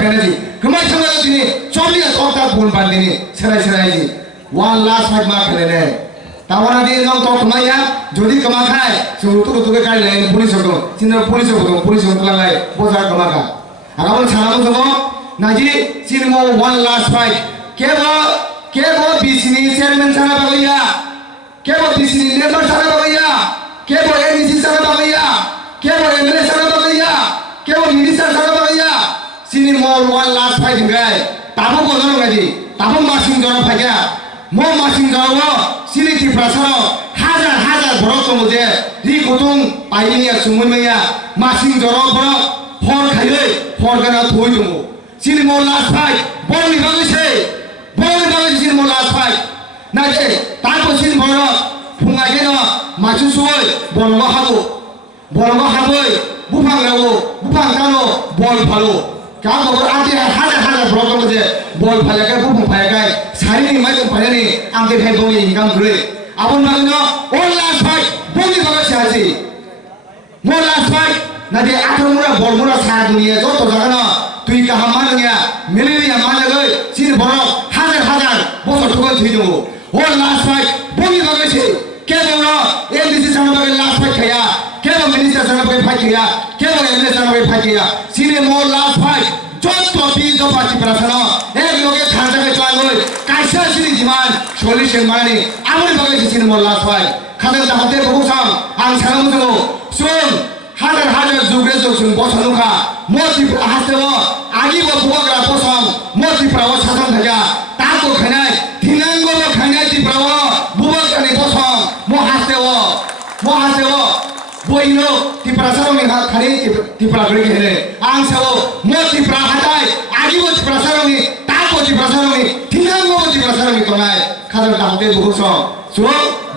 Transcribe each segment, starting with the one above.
ফেনেছি কমাই থাকা তিনি চলিয়ে কথা বোন বান্ধিনি সেরাই সেরাইছি ওয়ান লাস্ট ফাইট মা খেলে নেয় তাওয়ানা দিয়ে নং তো কমাইয়া যদি কমা খায় সুরুতু রুতুকে কাই লাইন পুলিশ হতো চিন্তা পুলিশ হতো লাগাই বোঝা কমা খা আগামী ছাড়াবো যাবো নাজি চিনমো ওয়ান লাস্ট ফাইট কেবল বিসিনি চেয়ারম্যান ছাড়া বাগাইয়া কেবল বিসিনি মেম্বার ছাড়া বাগাইয়া কেবল এমসি ছাড়া বাগাইয়া কেবল এমএলএ ছাড়া বাগাইয়া কেবল মিনিস্টার ছাড়া বাগাইয়া চিনমো ওয়ান লাস্ট ফাইট গায় তাবো বলনো গাজি তাবো মাসিং জড়া ফাইয়া মো মাসিং জড়াও সিলিটি প্রাসার হাজার হাজার বড় সমুদ্রে রি গুতুং পাইনিয়া সুমুনমাইয়া মাসিং জড়াও বড় ফর খাইলে ফর গানা থই দমু চিনমো লাস্ট ফাইট বড় বাগাইছে চিনমো লাস্ট ফাইট না যে তারপর চিন বড় ফুঙ্গাইকে না মাসু সুই বলব হাবই বুফাং রাবো বুফাং কানো বল ভালো কা খবর আজে হাজার হাজার বড় সমুদ্রে বল ফালাকে বুফাং ফালাকে সারিনি মাইজং ফালানি আমদে ভাই বলি ইনকাম করে আপন মানে ওয়ান লাস্ট ফাইট বলি বাগাইছে আছে মো লাস্ট ফাইট না যে আঠারোমুরা বলমুরা সারা দুনিয়া যত জায়গা না তুই কাহা মানিয়া মেলেরিয়া মানাগৈ চিন বড় হাজার হাজার বছর ঠুকে থুই দেবো ওর লাস্ট ফাইট বমি বাগাইছে কেবল এমডিসি সানাবাগে লাস্ট ফাইট খাইয়া কেবল মিনিস্টার সানাবাগে ফাইট খাইয়া কেবল এমএলএ সানাবাগে ফাইট খাইয়া চিনে মোর লাস্ট ফাইট যত বীজ পার্টি প্রাসান এক লোকে খাজাকে চালই কাইসা চিনি জিমান সলিউশন মানি আমরি বাগাইছে চিনে মোর লাস্ট ফাইট খাজাকে হাতে বহুসাম আং সানামু দেবো শুন হাজার হাজার যুগে যুগ বসানুখা মতিপ্রা হাসতেব আগিব বুবাগ্রা বসং মতিপ্রাও শাসন থাকা তাকো খানায় থিনাঙ্গো খানায় তিপ্রাও বুবাগ্রানি বসং মো হাসতেব বইনো তিপ্রা সারমি খানি তিপ্রা করে গেলে আংসাও মতিপ্রা হাতায় আগিব তিপ্রা সারমি তাকো তিপ্রা সারমি থিনাঙ্গো তিপ্রা সারমি তনায় খাজার দাহতে বহুসং সো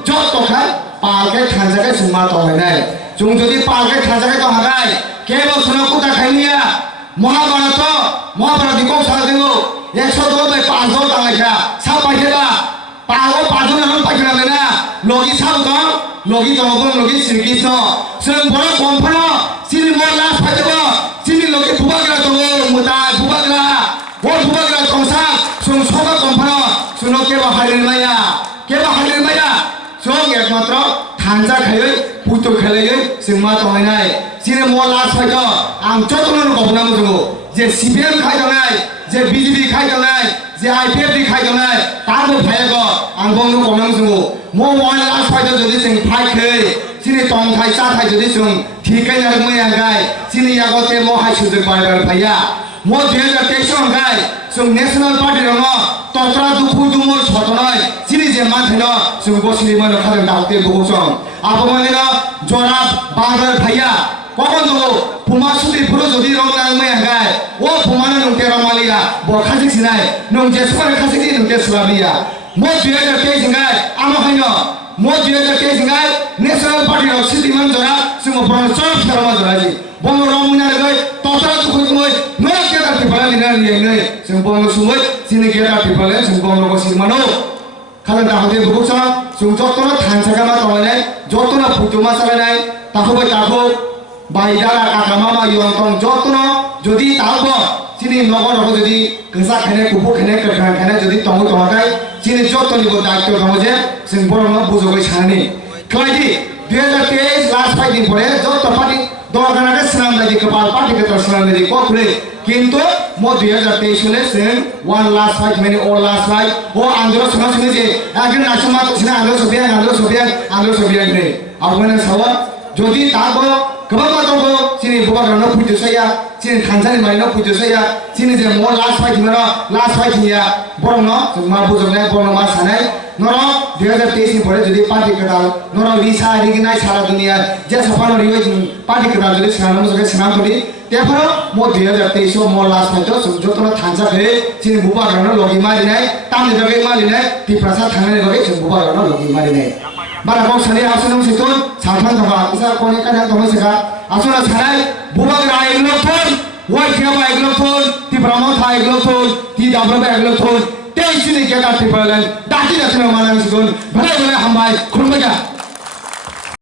যত খায় পালকে খানজাকে সুমা তমাইনায় जों যদি পালকে খাজাকে তো হাগাই কেবল সোনা কোটা খাইনিয়া মহাভারত দিকও সারা দেবো 110 বাই 500 টাকা সাপ পাইছেবা পাগো 5 জন পাইছে না লগি সাপ দং লগি তমগন লগি শ্রীকৃষ্ণ जों বড় কমফান চিনি মোর লাস্ট ফাইদেব চিনি লগি বুবাগ্রা দङ মুতাই বুবাগ্রা কংসা जों সবা কমফান শুনো কেবা হাইলিমায়া जों একমাত্র थांजा खायो पुतो खेलायो जों मा तमायनाय जिने मो लास्ट फाइट आं जतन गबनांगौ जों जे सीपीएम खायदनाय जे बीजेपी खायदनाय जे आईपीएफ खायदनाय ताबो फायगो आं बंग गबनांगौ जों मो वान लास्ट फाइट जदि जों फाइट खै जिने तंग थाय सा थाय जदि जों ठीकै नार मया गाय जिने यागते मो हाय सुजो बायबार फाया मो 2023 गाय जों नेशनल पार्टी दङ तत्रा दुखु दुमुर छतनाय जिनि जे मानथेन जों बसिनि मान खादों दाउते बहुसं आपमानेना जरा बाजार भाइया कखन दङ पुमा सुदि पुरो जदि रं नांमै हागाय ओ पुमानो नंते रमालिया बखाजि सिनाय नों जे सफार खासिनि नंते सुलाबिया मो 2023 गाय आमहायनो मो 2023 गाय नेशनल पार्टी अफ सिदिमान जरा जों बरन सब सरमा जराजि बंग रंमुना गय तत्रा दुखु दुमुर नो केदा पिफाला लिना लियनै जों बंग सुमै जिनि केदा पिफाले जों बंग बसिनि मानो खालाम दाहते बुकुसा जों जतन थांसागा मा तमायनाय जतन फुटुमा सालायनाय ताखौबो ताखौ बायदारा आगामा मा यंतं जतन जदि ताखौ जिनि नगरखौ जदि गोजा खायनाय गुफुर खायनाय गोथां खायनाय जदि तंगौ तमाखाय जिनि जतननिबो दायित्व दङ जे जों बरनो बुजोबै साननि क्लाइदि 2023 लास्ट फाइटिं परे जत पार्टी दरगानाके सिनाम बायदि कपाल पार्टी के सिनाम बायदि कखुले किंतु मो 2023 साले जों वान लास्ट फाइट माने अल लास्ट फाइट ओ आंदोलन सुनासुनि जे आगे नासुमा सिना आंदोलन सोबियान ने आगमन सावा जदि ताबो गोबां बाथ्राखौ जोंनि बुबाग्रानो फैदोसैया जोंनि थानसालि माइनो फैदोसैया जोंनि जे मो लास्ट फाइट मोनो लास्ट फाइटनिया बरनो जों मा बुजोबनाय बरनो मा सानाय नर 2023 नि परे जदि पार्टी कदाल नर लिसा रिगिनाय सारा दुनिया जे सफानो रियो पार्टी कदाल जदि सिनानो जगे सिनामतोनि तेफोर मो 2023 मो लास्ट फाइट जों जतन थानसाखै जोंनि बुबाग्रानो लगी मारिनाय तामनि जगे मारिनाय तिप्रासा थांनाय जगे जों बुबाग्रानो लगी मारिनाय बारा गावसानि आसुनाव सितन साथान दङा इसा कोने काना दङसैगा आसुना सानाय बुबाग्रा एग्लफोन वाइटियाबा एग्लफोन तिप्रामो था एग्लफोन ति दाब्रबा एग्लफोन तेसिनि केटा तिप्रालन दाति दातिनो मानांसिगोन भले भले हामबाय खुलुमबाय